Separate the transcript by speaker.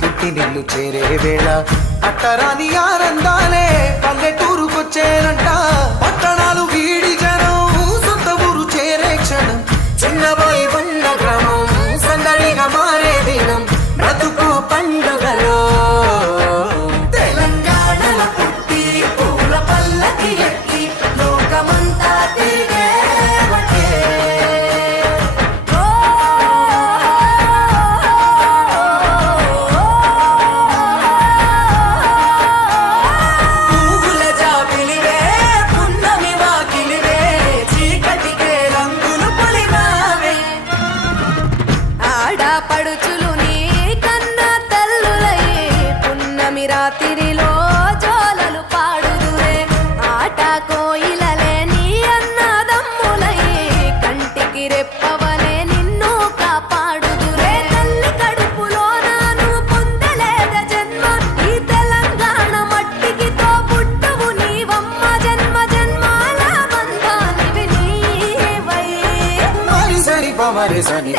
Speaker 1: పుట్టి
Speaker 2: నిల్లు చేరే వేళ అట్టరాని ఆనందాలే పల్లెటూరుకొచ్చేనంట.
Speaker 1: పడుచులు నీ కన్నా తల్లులై పున్నమి రాత్రిలో జోలలు పాడుదురే ఆట కోయిలలే నీ అన్నదమ్ములయ్యే కంటికి రెప్పవలే నిన్ను కాపాడుదురే తల్లి కడుపులో నాను పొందలేద జన్మ. ఈ తెలంగాణ మట్టికితో పుట్టవు నీవమ్మ. జన్మ జన్మాల బంధానివి నీవై.
Speaker 2: సరి పవరి సని